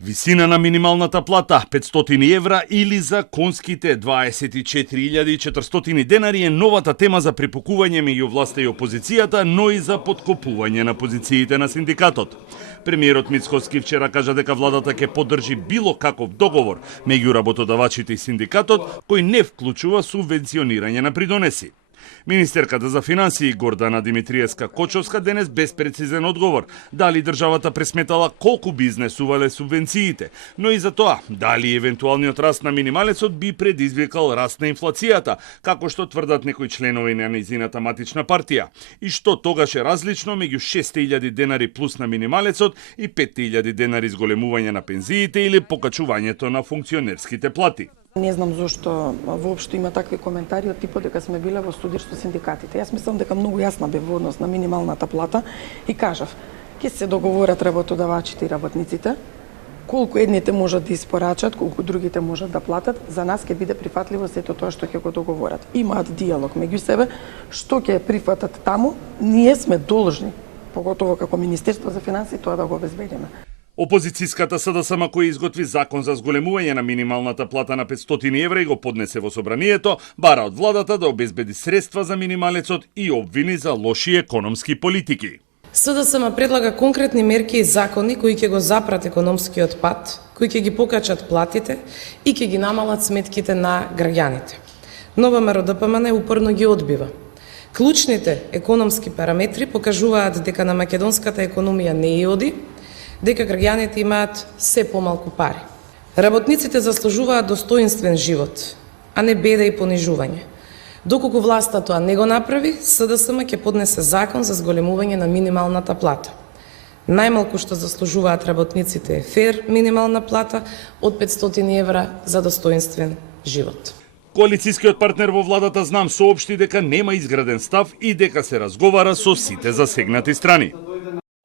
Висина на минималната плата 500 евра или законските 24.400 денари е новата тема за припукување меѓу власта и опозицијата, но и за подкопување на позициите на синдикатот. Премиерот Мицкоски вчера кажа дека владата ќе поддржи било каков договор меѓу работодавачите и синдикатот кој не вклучува субвенционирање на придонеси. Министерката за финансии Гордана Димитриевска-Кочовска денес без прецизен одговор дали државата пресметала колку би изнесувале субвенциите, но и за тоа дали евентуалниот раст на минималецот би предизвикал раст на инфлацијата, како што тврдат некои членови на нејзината матична партија, и што тогаш е различно меѓу 6.000 денари плюс на минималецот и 5.000 денари зголемување на пензиите или покачувањето на функционерските плати. Не знам зошто воопшто има такви коментари од типот дека сме биле во студија со синдикатите. Јас мислам дека многу јасна бе во однос на минималната плата и кажав, ќе се договорат работодавачите и работниците, колку едните можат да испорачат, колку другите можат да платат, за нас ќе биде прифатливо сето тоа што ќе го договорат. Имаат диалог меѓу себе, што ќе прифатат таму, ние сме должни, поготово како Министерство за финансии, тоа да го обезбедиме. Опозицијската СДСМ кој изготви закон за зголемување на минималната плата на 500 евра и го поднесе во собранието, бара од владата да обезбеди средства за минималецот и обвини за лоши економски политики. СДСМ предлага конкретни мерки и закони кои ќе го запрат економскиот пат, кои ќе ги покачат платите и ќе ги намалат сметките на граѓаните. Но ВМРО ДПМН упорно ги одбива. Клучните економски параметри покажуваат дека на македонската економија не и оди, дека граѓаните имаат се помалку пари. Работниците заслужуваат достоинствен живот, а не беда и понижување. Доколку власта тоа не го направи, СДСМ ќе поднесе закон за зголемување на минималната плата. Најмалку што заслужуваат работниците е фер минимална плата од 500 евра за достоинствен живот. Коалицијскиот партнер во владата Знам соопшти дека нема изграден став и дека се разговара со сите засегнати страни.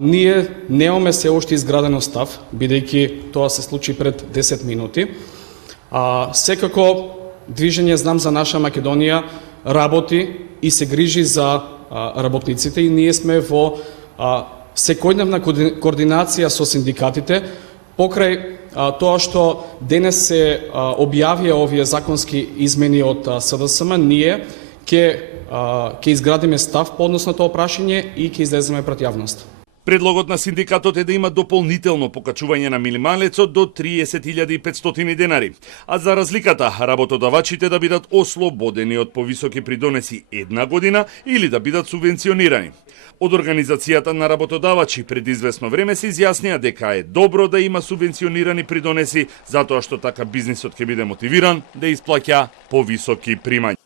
Ние немаме се уште изградено став, бидејќи тоа се случи пред 10 минути. Секако движење Знам за наша Македонија работи и се грижи за работниците и ние сме во секојдневна координација со синдикатите покрај тоа што денес се објавија овие законски измени од СДСМ, ние ќе изградиме став по однос на тоа прашање и ќе излеземе пред јавност. Предлогот на синдикатот е да има дополнително покачување на минималецот до 30.500 денари, а за разликата работодавачите да бидат ослободени од повисоки придонеси една година или да бидат субвенционирани. Од Организацијата на работодавачи пред известно време се изјаснија дека е добро да има субвенционирани придонеси, затоа што така бизнисот ќе биде мотивиран да исплаќа повисоки примања.